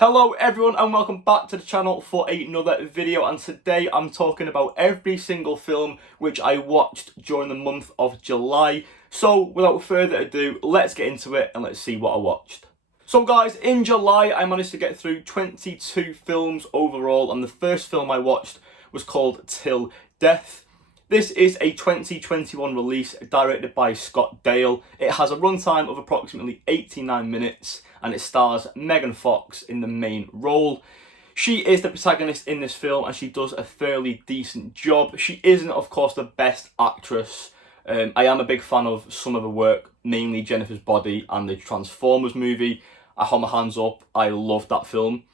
Hello everyone and welcome back to the channel for another video, and today I'm talking about every single film which I watched during the month of July. So without further ado, let's get into it and let's see what I watched. So guys, in July I managed to get through 22 films overall, and the first film I watched was called Till Death. This is a 2021 release directed by Scott Dale. It has a runtime of approximately 89 minutes and it stars Megan Fox in the main role. She is the protagonist in this film and she does a fairly decent job. She isn't, of course, the best actress. I am a big fan of some of her work, mainly Jennifer's Body and the Transformers movie. I hold my hands up, I love that film.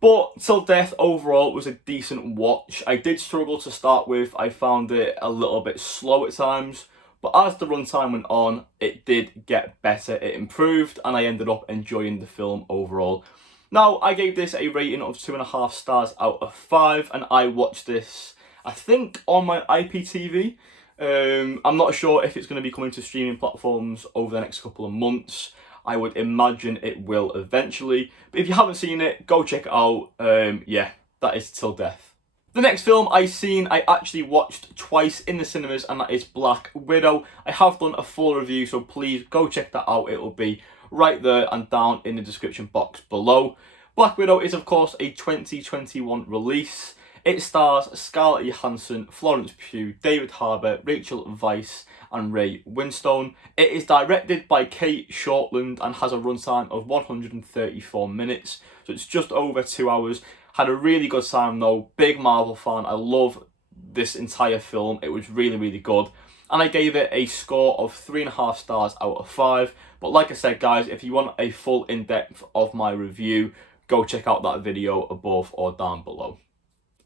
But Till Death overall was a decent watch. I did struggle to start with. I found it a little bit slow at times. But as the runtime went on, it did get better. It improved and I ended up enjoying the film overall. Now, I gave this a rating of 2.5 stars out of 5. And I watched this, I think, on my IPTV. I'm not sure if it's going to be coming to streaming platforms over the next couple of months. I would imagine it will eventually. But if you haven't seen it, go check it out. Yeah, that is Till Death. The next film I actually watched twice in the cinemas, and that is Black Widow. I have done a full review, so please go check that out. It will be right there and down in the description box below. Black Widow is, of course, a 2021 release. It stars Scarlett Johansson, Florence Pugh, David Harbour, Rachel Weisz and Ray Winstone. It is directed by Kate Shortland and has a runtime of 134 minutes. So it's just over 2 hours. Had a really good time though. Big Marvel fan. I love this entire film. It was really, really good. And I gave it a score of 3.5 stars out of 5. But like I said, guys, if you want a full in-depth of my review, go check out that video above or down below.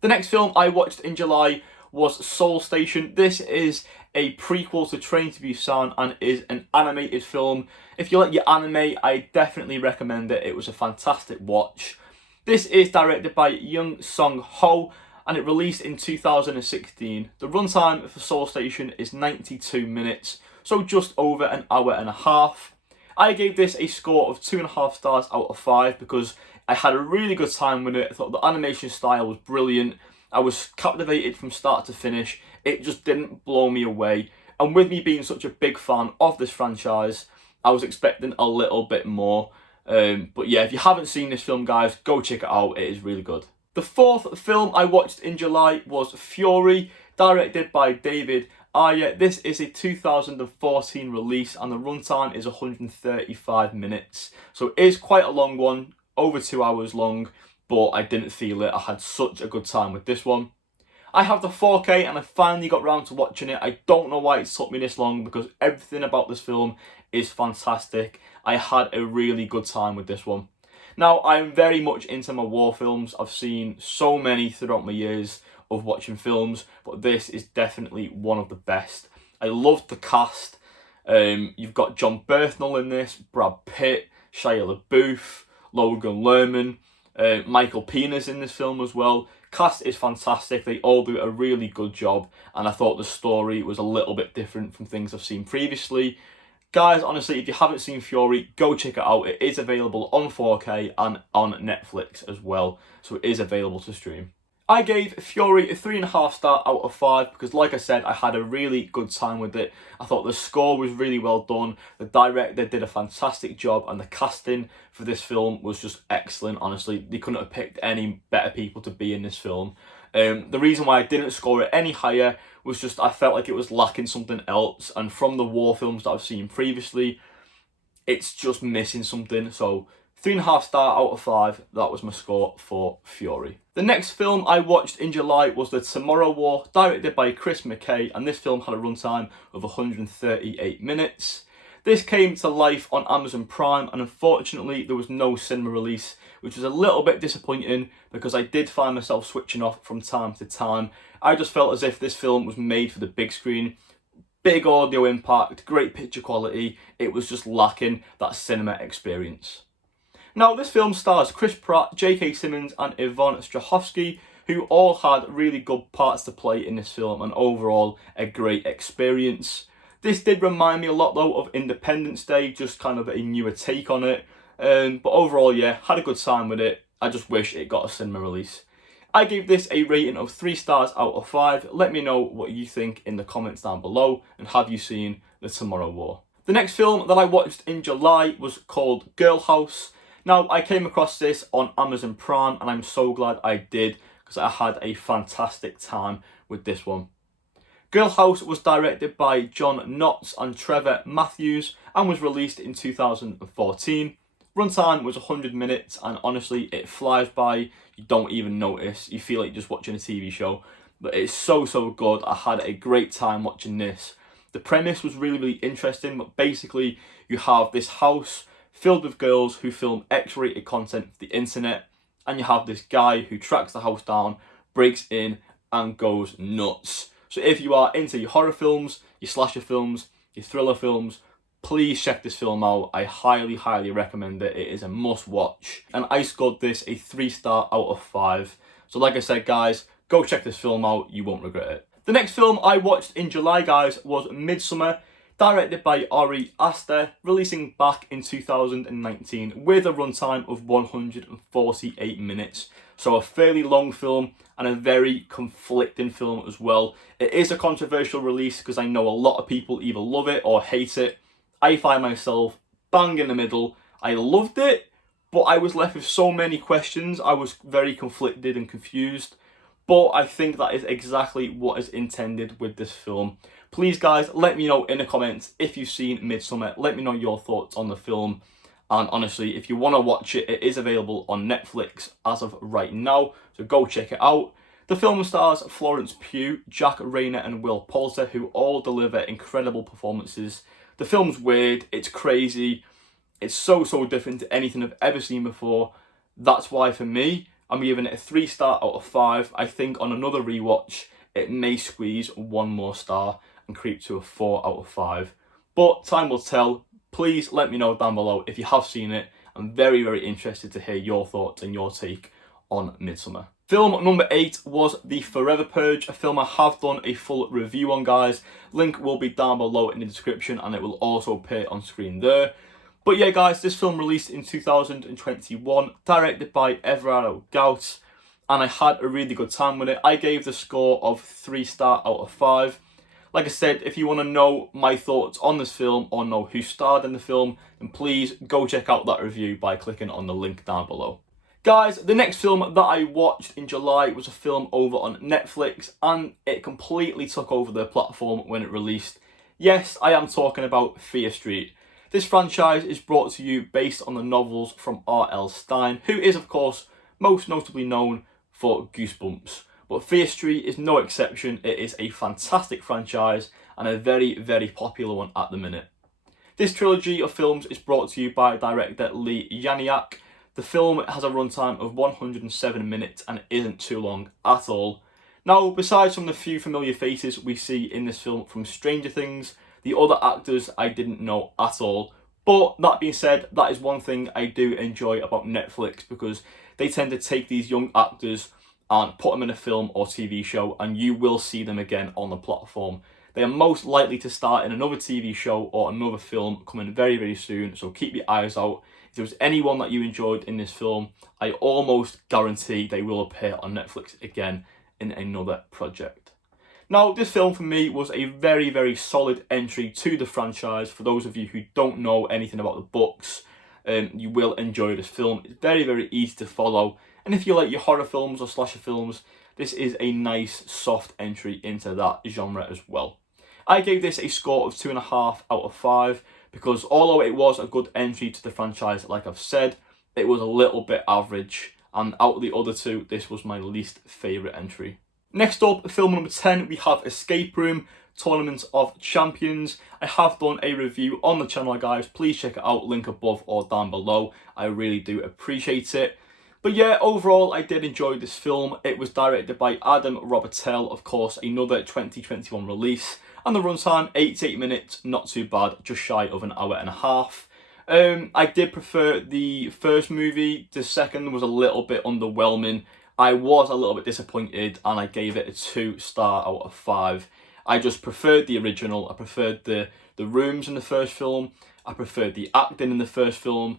The next film I watched in July was Soul Station. This is a prequel to Train to Busan and is an animated film. If you like your anime, I definitely recommend it. It was a fantastic watch. This is directed by Young Song Ho and it released in 2016. The runtime for Soul Station is 92 minutes, so just over an hour and a half. I gave this a score of 2.5 stars out of 5 because I had a really good time with it. I thought the animation style was brilliant. I was captivated from start to finish. It just didn't blow me away. And with me being such a big fan of this franchise, I was expecting a little bit more. But yeah, if you haven't seen this film, guys, go check it out. It is really good. The fourth film I watched in July was Fury, directed by David Ayer. This is a 2014 release and the runtime is 135 minutes. So it is quite a long one, over 2 hours long, but I didn't feel it. I had such a good time with this one. I have the 4K and I finally got round to watching it. I don't know why it took me this long because everything about this film is fantastic. I had a really good time with this one. Now, I'm very much into my war films. I've seen so many throughout my years of watching films, but this is definitely one of the best. I loved the cast. You've got John Berthnell in this, Brad Pitt, Shia LaBeouf, Logan Lerman, Michael Pena's in this film as well. Cast is fantastic. They all do a really good job, and I thought the story was a little bit different from things I've seen previously. Guys, honestly, if you haven't seen Fury, go check it out. It is available on 4K and on Netflix as well, so it is available to stream. I gave Fury a 3.5 star out of 5 because, like I said, I had a really good time with it. I thought the score was really well done. The director did a fantastic job and the casting for this film was just excellent, honestly. They couldn't have picked any better people to be in this film. The reason why I didn't score it any higher was just I felt like it was lacking something else. And from the war films that I've seen previously, it's just missing something. So 3.5 star out of 5, that was my score for Fury. The next film I watched in July was The Tomorrow War, directed by Chris McKay, and this film had a runtime of 138 minutes. This came to life on Amazon Prime, and unfortunately there was no cinema release, which was a little bit disappointing because I did find myself switching off from time to time. I just felt as if this film was made for the big screen. Big audio impact, great picture quality, it was just lacking that cinema experience. Now, this film stars Chris Pratt, J.K. Simmons and Yvonne Strahovski, who all had really good parts to play in this film and overall a great experience. This did remind me a lot though of Independence Day, just kind of a newer take on it. But overall, yeah, had a good time with it. I just wish it got a cinema release. I gave this a rating of 3 stars out of 5. Let me know what you think in the comments down below, and have you seen The Tomorrow War? The next film that I watched in July was called Girl House. Now, I came across this on Amazon Prime, and I'm so glad I did, because I had a fantastic time with this one. Girl House was directed by John Knotts and Trevor Matthews and was released in 2014. Runtime was 100 minutes, and honestly, it flies by. You don't even notice. You feel like you're just watching a TV show. But it's so good. I had a great time watching this. The premise was really interesting, but basically you have this house filled with girls who film X-rated content for the internet, and you have this guy who tracks the house down, breaks in, and goes nuts. So if you are into your horror films, your slasher films, your thriller films, please check this film out. I highly recommend it. It is a must watch. And I scored this a 3 star out of 5. So like I said, guys, go check this film out. You won't regret it. The next film I watched in July, guys, was Midsommar, directed by Ari Aster, releasing back in 2019 with a runtime of 148 minutes. So a fairly long film and a very conflicting film as well. It is a controversial release because I know a lot of people either love it or hate it. I find myself bang in the middle. I loved it, but I was left with so many questions. I was very conflicted and confused. But I think that is exactly what is intended with this film. Please, guys, let me know in the comments if you've seen Midsommar. Let me know your thoughts on the film. And honestly, if you want to watch it, it is available on Netflix as of right now. So go check it out. The film stars Florence Pugh, Jack Rayner and Will Poulter, who all deliver incredible performances. The film's weird, it's crazy, it's so different to anything I've ever seen before. That's why for me, I'm giving it a 3 star out of 5. I think on another rewatch, it may squeeze 1 more star and creep to a 4 out of 5. But time will tell. Please let me know down below if you have seen it. I'm very interested to hear your thoughts and your take on Midsommar. Film number 8 was The Forever Purge, a film I have done a full review on, guys. Link will be down below in the description, and it will also appear on screen there. But yeah, guys, this film released in 2021, directed by Everardo Gaut, and I had a really good time with it. I gave the score of 3 star out of 5. Like I said, if you want to know my thoughts on this film or know who starred in the film, then please go check out that review by clicking on the link down below. Guys, the next film that I watched in July was a film over on Netflix, and it completely took over the platform when it released. Yes, I am talking about Fear Street. This franchise is brought to you based on the novels from R.L. Stine, who is of course most notably known for Goosebumps. But Fear Street is no exception. It is a fantastic franchise and a very popular one at the minute. This trilogy of films is brought to you by director Lee Yaniak. The film has a runtime of 107 minutes and it isn't too long at all. Now, besides from the few familiar faces we see in this film from Stranger Things, the other actors I didn't know at all. But that being said, that is one thing I do enjoy about Netflix, because they tend to take these young actors and put them in a film or TV show, and you will see them again on the platform. They are most likely to start in another TV show or another film coming very soon, so keep your eyes out. If there was anyone that you enjoyed in this film, I almost guarantee they will appear on Netflix again in another project. Now, this film for me was a very solid entry to the franchise. For those of you who don't know anything about the books, you will enjoy this film. It's very easy to follow. And if you like your horror films or slasher films, this is a nice soft entry into that genre as well. I gave this a score of 2.5 out of 5 because although it was a good entry to the franchise, like I've said, it was a little bit average, and out of the other two, this was my least favourite entry. Next up, film number 10, we have Escape Room Tournament of Champions. I have done a review on the channel, guys. Please check it out, link above or down below. I really do appreciate it. But yeah, overall, I did enjoy this film. It was directed by Adam Robertel, of course, another 2021 release. And the runtime, 88 minutes, not too bad, just shy of an hour and a half. I did prefer the first movie. The second was a little bit underwhelming. I was a little bit disappointed, and I gave it a 2 star out of 5. I just preferred the original. I preferred the rooms in the first film. I preferred the acting in the first film.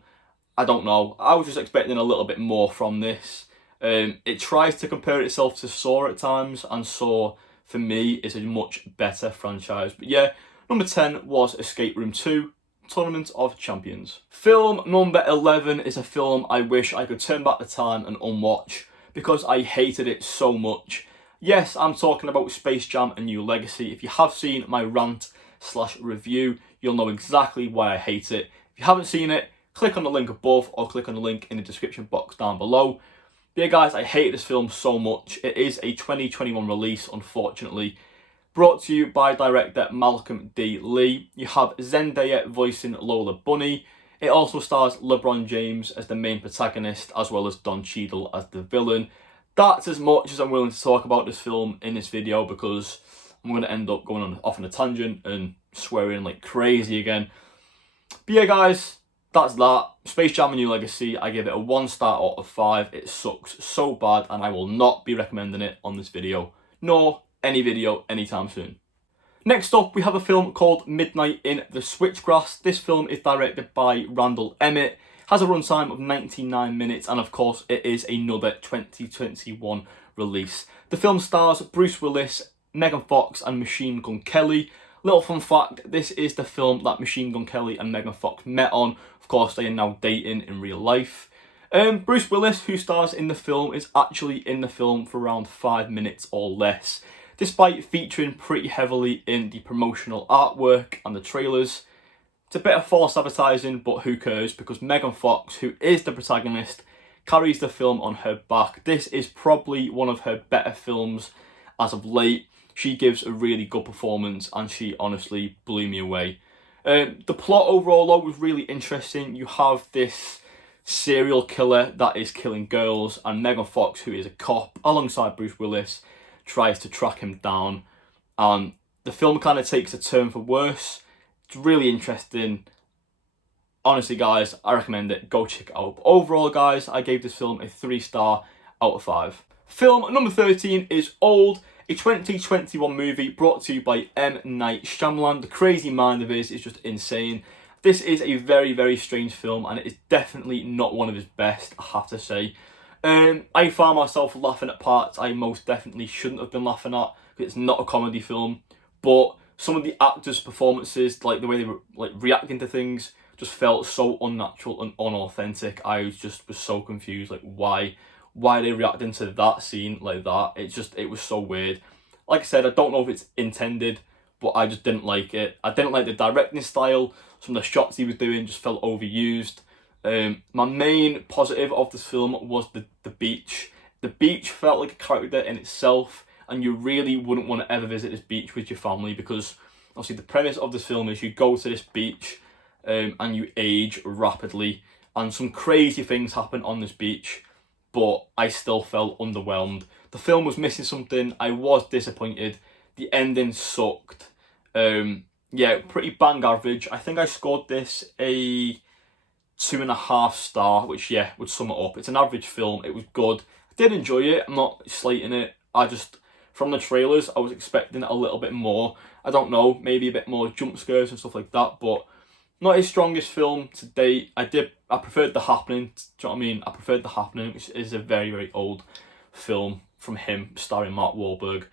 I don't know. I was just expecting a little bit more from this. It tries to compare itself to Saw at times, and Saw, for me, is a much better franchise. But yeah, number 10 was Escape Room 2, Tournament of Champions. Film number 11 is a film I wish I could turn back the time and unwatch, because I hated it so much. Yes, I'm talking about Space Jam: A New Legacy. If you have seen my rant/review, you'll know exactly why I hate it. If you haven't seen it, click on the link above or click on the link in the description box down below. But yeah guys, I hate this film so much. It is a 2021 release, unfortunately. Brought to you by director Malcolm D. Lee. You have Zendaya voicing Lola Bunny. It also stars LeBron James as the main protagonist, as well as Don Cheadle as the villain. That's as much as I'm willing to talk about this film in this video, because I'm going to end up going off on a tangent and swearing like crazy again. But yeah guys, that's that. Space Jam: A New Legacy, I give it a 1 star out of 5. It sucks so bad, and I will not be recommending it on this video, nor any video anytime soon. Next up, we have a film called Midnight in the Switchgrass. This film is directed by Randall Emmett, has a runtime of 99 minutes, and of course it is another 2021 release. The film stars Bruce Willis, Megan Fox and Machine Gun Kelly. Little fun fact, this is the film that Machine Gun Kelly and Megan Fox met on. Of course, they are now dating in real life. Bruce Willis, who stars in the film, is actually in the film for around 5 minutes or less, despite featuring pretty heavily in the promotional artwork and the trailers. It's a bit of false advertising, but who cares, because Megan Fox, who is the protagonist, carries the film on her back. This is probably one of her better films as of late. She gives a really good performance, and she honestly blew me away. The plot overall though was really interesting. You have this serial killer that is killing girls, and Megan Fox, who is a cop, alongside Bruce Willis, tries to track him down. And the film kind of takes a turn for worse. It's really interesting. Honestly guys, I recommend it. Go check it out. But overall guys, I gave this film a 3 star out of 5. Film number 13 is Old, a 2021 movie brought to you by M. Night Shyamalan. The crazy mind of his is just insane. This is a very, very strange film, and it is definitely not one of his best, I have to say. I found myself laughing at parts I most definitely shouldn't have been laughing at, because it's not a comedy film. But some of the actors' performances, like the way they were like reacting to things, just felt so unnatural and unauthentic. I was so confused, like why are they reacting to that scene like that? It was so weird. Like I said, I don't know if it's intended, but I just didn't like it. I didn't like the directing style. Some of the shots he was doing just felt overused. My main positive of this film was the beach. The beach felt like a character in itself, and you really wouldn't want to ever visit this beach with your family, because obviously the premise of this film is you go to this beach and you age rapidly, and some crazy things happen on this beach, but I still felt underwhelmed. The film was missing something. I was disappointed. The ending sucked. Yeah, pretty bang average. I think I scored this a 2.5 star, which yeah, would sum it up. It's an average film. It was good. I did enjoy it. I'm not slating it. From the trailers, I was expecting a little bit more. I don't know, maybe a bit more jump scares and stuff like that, but not his strongest film to date. I preferred The Happening. Do you know what I mean? I preferred The Happening, which is a very, very old film from him, starring Mark Wahlberg.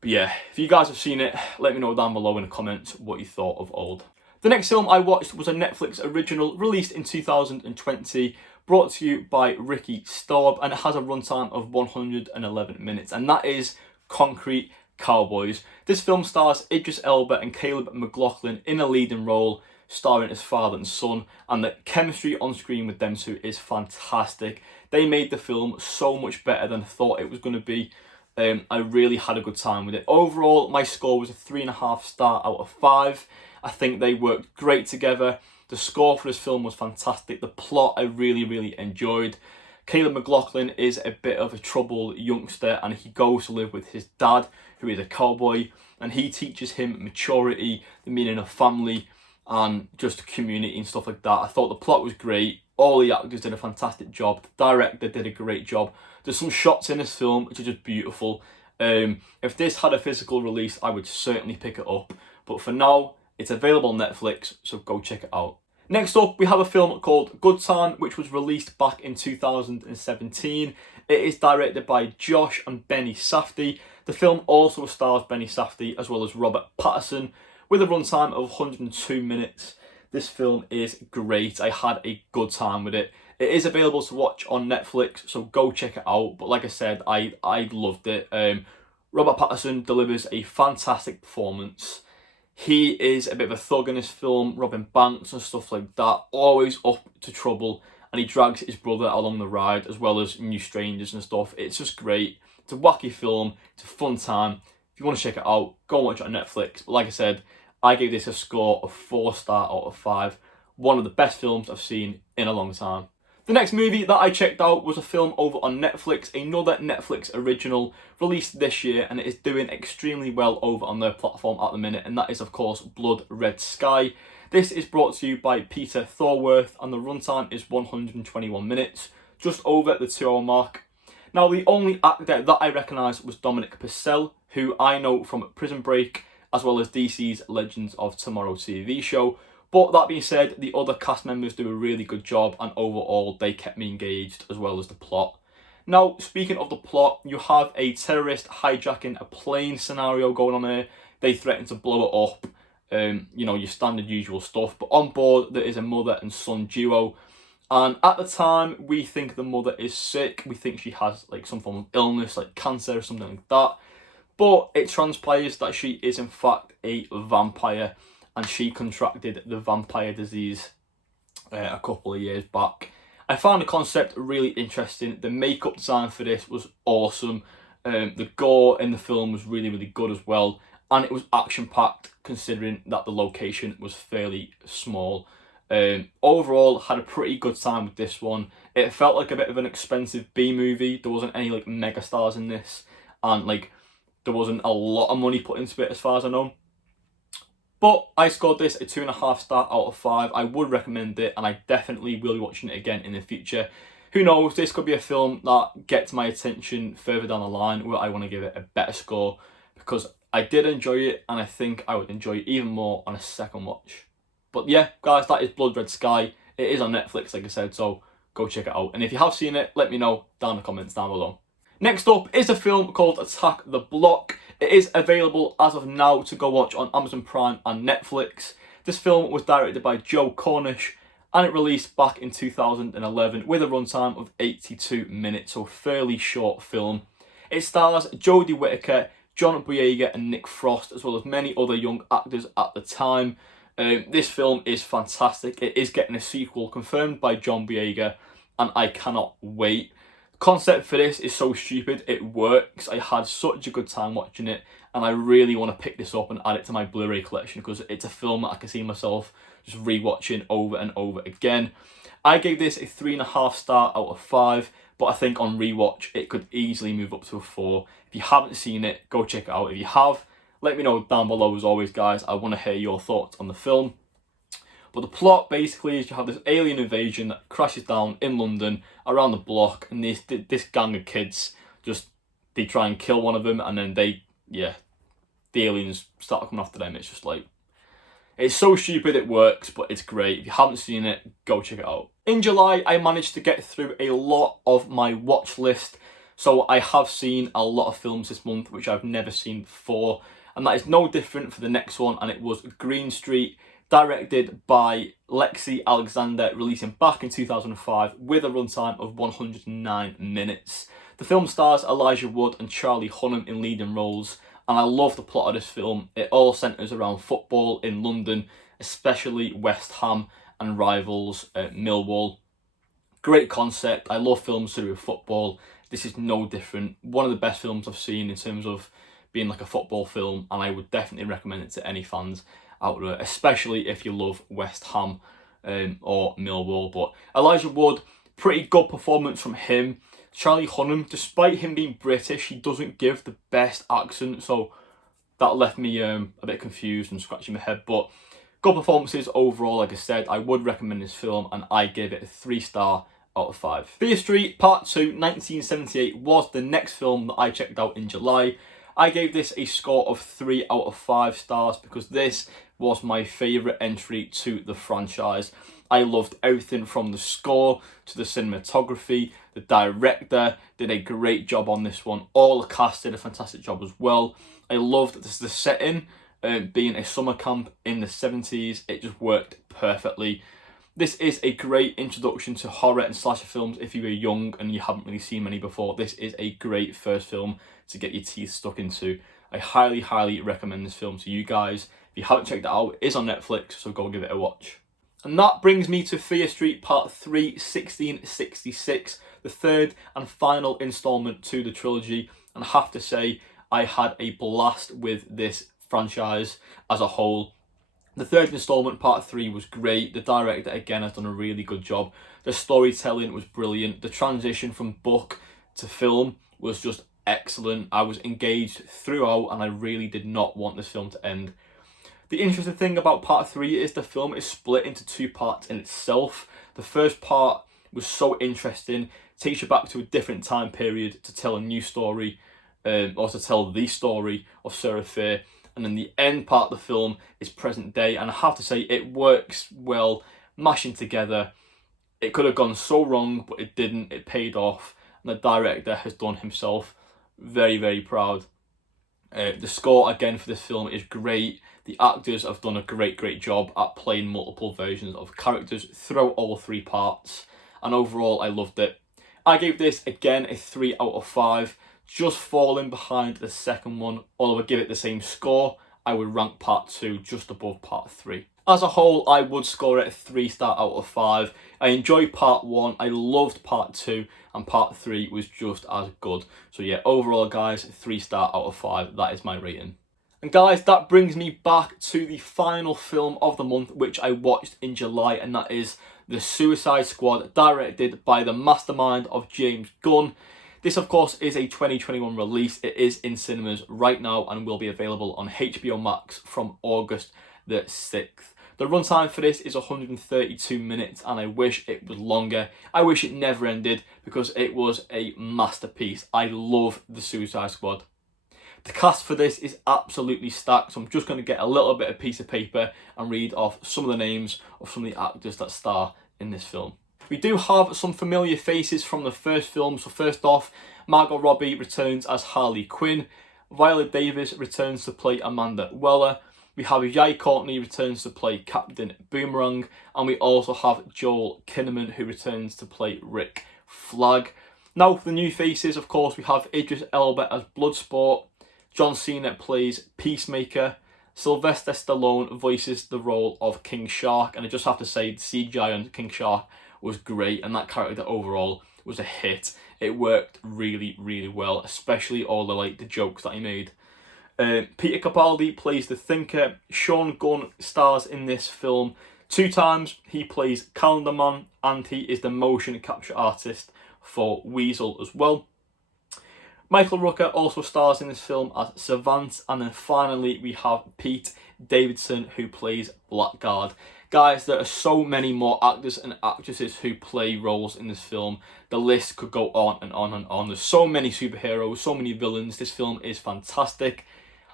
But yeah, if you guys have seen it, let me know down below in the comments what you thought of Old. The next film I watched was a Netflix original released in 2020, brought to you by Ricky Staub, and it has a runtime of 111 minutes, and that is Concrete Cowboys. This film stars Idris Elba and Caleb McLaughlin in a leading role, starring as father and son, and the chemistry on screen with them two is fantastic. They made the film so much better than I thought it was going to be. I really had a good time with it. Overall, my score was a 3.5 star out of 5. I think they worked great together. The score for this film was fantastic. The plot I really, really enjoyed. Caleb McLaughlin is a bit of a troubled youngster, and he goes to live with his dad, who is a cowboy, and he teaches him maturity, the meaning of family, and just community and stuff like that. I thought the plot was great. All the actors did a fantastic job. The director did a great job. There's some shots in this film which are just beautiful. If this had a physical release, I would certainly pick it up. But for now, it's available on Netflix, so go check it out. Next up, we have a film called Good Time, which was released back in 2017. It is directed by Josh and Benny Safdie. The film also stars Benny Safdie as well as Robert Pattinson, with a runtime of 102 minutes. This film is great. I had a good time with it. It is available to watch on Netflix, so go check it out. But like I said, I loved it. Robert Pattinson delivers a fantastic performance. He is a bit of a thug in this film, robbing banks and stuff like that, always up to trouble, and he drags his brother along the ride as well as new strangers and stuff. It's just great. It's a wacky film. It's a fun time. If you want to check it out, go and watch it on Netflix. But like I said, I gave this a score of 4 stars out of 5. One of the best films I've seen in a long time. The next movie that I checked out was a film over on Netflix, another Netflix original released this year, and it is doing extremely well over on their platform at the minute, and that is of course Blood Red Sky. This is brought to you by Peter Thorworth, and the runtime is 121 minutes, just over the 2 hour mark. Now, the only actor that I recognised was Dominic Purcell, who I know from Prison Break, as well as DC's Legends of Tomorrow TV show. But that being said, the other cast members do a really good job, and overall they kept me engaged as well as the plot. Now, speaking of the plot, you have a terrorist hijacking a plane scenario going on here. They threaten to blow it up, your standard usual stuff. But on board there is a mother and son duo, and at the time we think the mother is sick. We think she has like some form of illness, like cancer or something like that. But it transpires that she is in fact a vampire, and she contracted the vampire disease a couple of years back. I found the concept really interesting. The makeup design for this was awesome. The gore in the film was really, really good as well. And it was action-packed, considering that the location was fairly small. Overall, had a pretty good time with this one. It felt like a bit of an expensive B-movie. There wasn't any like mega stars in this. And like there wasn't a lot of money put into it as far as I know. But I scored this a 2.5 star out of 5. I would recommend it, and I definitely will be watching it again in the future. Who knows, this could be a film that gets my attention further down the line where I want to give it a better score, because I did enjoy it, and I think I would enjoy it even more on a second watch. But yeah, guys, that is Blood Red Sky. It is on Netflix, like I said, so go check it out. And if you have seen it, let me know down in the comments down below. Next up is a film called Attack the Block. It is available as of now to go watch on Amazon Prime and Netflix. This film was directed by Joe Cornish, and it released back in 2011 with a runtime of 82 minutes, so a fairly short film. It stars Jodie Whittaker, John Boyega and Nick Frost, as well as many other young actors at the time. This film is fantastic. It is getting a sequel confirmed by John Boyega, and I cannot wait. Concept for this is so stupid, it works. I had such a good time watching it, and I really want to pick this up and add it to my Blu-ray collection, because it's a film that I can see myself just rewatching over and over again. I gave this a 3.5 star out of 5, but I think on rewatch it could easily move up to a 4. If you haven't seen it, go check it out. If you have, let me know down below as always, guys. I want to hear your thoughts on the film. But the plot basically is you have this alien invasion that crashes down in London around the block, and this gang of kids they try and kill one of them, and then the aliens start coming after them. It's just like, it's so stupid it works, but it's great. If you haven't seen it, go check it out. In July, I managed to get through a lot of my watch list, so I have seen a lot of films this month which I've never seen before, and that is no different for the next one, and it was Green Street, directed by Lexi Alexander, releasing back in 2005 with a runtime of 109 minutes. The film stars Elijah Wood and Charlie Hunnam in leading roles, and I love the plot of this film. It all centres around football in London, especially West Ham and rivals Millwall. Great concept. I love films to do with football. This is no different. One of the best films I've seen in terms of being like a football film, and I would definitely recommend it to any fans out there, especially if you love West Ham or Millwall. But Elijah Wood, pretty good performance from him. Charlie Hunnam, despite him being British, he doesn't give the best accent, so that left me a bit confused and scratching my head. But good performances overall. Like I said, I would recommend this film, and I gave it a 3 star out of 5. Fear Street Part 2 1978 was the next film that I checked out in July. I gave this a score of 3 out of 5 stars because this was my favourite entry to the franchise. I loved everything from the score to the cinematography. The director did a great job on this one. All the cast did a fantastic job as well. I loved the setting, being a summer camp in the 70s. It just worked perfectly. This is a great introduction to horror and slasher films if you were young and you haven't really seen many before. This is a great first film to get your teeth stuck into. I highly, highly recommend this film to you guys. If you haven't checked it out, it is on Netflix, so go give it a watch. And that brings me to Fear Street Part 3, 1666, the third and final installment to the trilogy. And I have to say, I had a blast with this franchise as a whole. The third installment, Part 3, was great. The director, again, has done a really good job. The storytelling was brilliant. The transition from book to film was just excellent. I was engaged throughout and I really did not want this film to end. The interesting thing about Part 3 is the film is split into two parts in itself. The first part was so interesting, takes you back to a different time period to tell a new story, or to tell the story of Sarah Fair. And then the end part of the film is present day, and I have to say it works well, mashing together. It could have gone so wrong, but it didn't. It paid off, and the director has done himself very, very proud. The score again for this film is great. The actors have done a great job at playing multiple versions of characters throughout all three parts, and overall I loved it. I gave this again a 3 out of 5, just falling behind the second one. Although I give it the same score, I would rank Part 2 just above Part 3. As a whole, I would score it a 3-star out of 5. I enjoyed Part 1, I loved Part 2, and Part 3 was just as good. So yeah, overall guys, 3-star out of 5, that is my rating. And guys, that brings me back to the final film of the month, which I watched in July, and that is The Suicide Squad, directed by the mastermind of James Gunn. This, of course, is a 2021 release. It is in cinemas right now and will be available on HBO Max from August the 6th. The runtime for this is 132 minutes, and I wish it was longer. I wish it never ended because it was a masterpiece. I love The Suicide Squad. The cast for this is absolutely stacked, so I'm just going to get a little bit of piece of paper and read off some of the names of some of the actors that star in this film. We do have some familiar faces from the first film. So first off, Margot Robbie returns as Harley Quinn. Viola Davis returns to play Amanda Weller. We have Jai Courtney returns to play Captain Boomerang. And we also have Joel Kinnaman who returns to play Rick Flag. Now for the new faces, of course, we have Idris Elba as Bloodsport. John Cena plays Peacemaker. Sylvester Stallone voices the role of King Shark. And I just have to say, the CGI on King Shark was great, and that character overall was a hit. It worked really well, especially all the jokes that he made. Peter Capaldi plays the Thinker. Sean Gunn stars in this film 2 times. He plays Calendar Man, and he is the motion capture artist for Weasel as well. Michael Rooker also stars in this film as Savant, and then finally we have Pete Davidson who plays Blackguard. Guys, there are so many more actors and actresses who play roles in this film. The list could go on and on and on. There's so many superheroes, so many villains. This film is fantastic.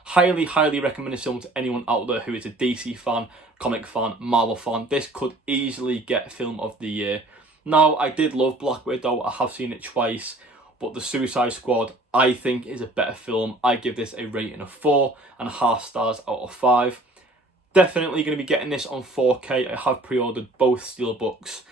Highly recommend this film to anyone out there who is a DC fan, comic fan, Marvel fan. This could easily get Film of the Year. Now, I did love Black Widow. I have seen it twice. But The Suicide Squad, I think, is a better film. I give this a rating of 4.5 stars out of 5. Definitely going to be getting this on 4K. I have pre-ordered both steelbooks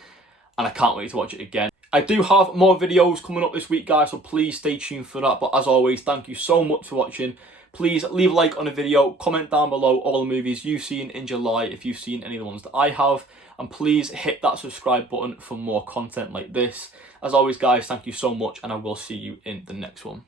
and I can't wait to watch it again. I do have more videos coming up this week, guys, so please stay tuned for that. But as always, thank you so much for watching. Please leave a like on the video, comment down below all the movies you've seen in July if you've seen any of the ones that I have. And please hit that subscribe button for more content like this. As always, guys, thank you so much and I will see you in the next one.